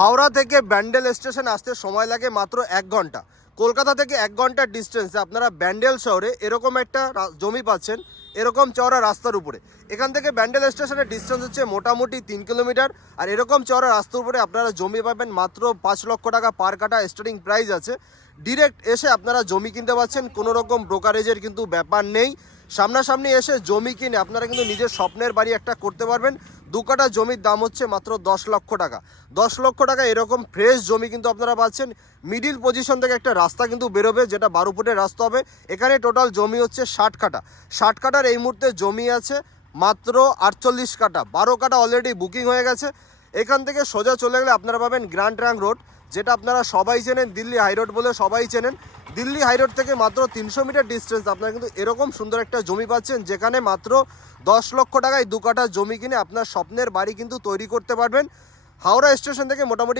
হাওড়া থেকে ব্যান্ডেল স্টেশন আসতে সময় লাগে মাত্র 1 ঘন্টা। কলকাতা থেকে 1 ঘন্টার ডিস্টেন্সে আপনারা ব্যান্ডেল শহরে এরকম একটা জমি পাচ্ছেন, এরকম চওড়া রাস্তার উপরে। এখান থেকে ব্যান্ডেল স্টেশনের ডিস্টেন্স হচ্ছে মোটামুটি 3 কিলোমিটার। আর এরকম চওড়া রাস্তার উপরে আপনারা জমি পাবেন মাত্র 5 লক্ষ টাকা পার কাটা স্টার্টিং প্রাইস আছে। ডিরেক্ট এসে আপনারা জমি কিনতে পারছেন, কোনো রকম ব্রোকারেজের কিন্তু ব্যাপার নেই। সামনাসামনি এসে জমি কিনে আপনারা কিন্তু নিজের স্বপ্নের বাড়ি একটা করতে পারবেন। 2 কাঠা জমির দাম হচ্ছে মাত্র 10 লক্ষ টাকা। 10 লক্ষ টাকা এরকম ফ্রেশ জমি কিন্তু আপনারা পাচ্ছেন। মিডিল পজিশন থেকে একটা রাস্তা কিন্তু বেরোবে, যেটা 12 ফুটের রাস্তা হবে। এখানে টোটাল জমি হচ্ছে 60 কাঠা। 60 কাঠার এই মুহূর্তে জমি আছে মাত্র 48 কাঠা। 12 কাঠা অলরেডি বুকিং হয়ে গেছে। এখান থেকে সোজা চলে গেলে আপনারা পাবেন গ্র্যান্ড ট্রাঙ্ক রোড, যেটা আপনারা সবাই চেনেন, দিল্লি হাই রোড বলে সবাই চেনেন। দিল্লি হাই রোড থেকে মাত্র 300 মিটার ডিস্টেন্স আপনারা কিন্তু এরকম সুন্দর একটা জমি পাচ্ছেন, যেখানে মাত্র 10 লক্ষ টাকায় 2 কাঠা জমি কিনে আপনার স্বপ্নের বাড়ি কিন্তু তৈরি করতে পারবেন। হাওড়া স্টেশন থেকে মোটামুটি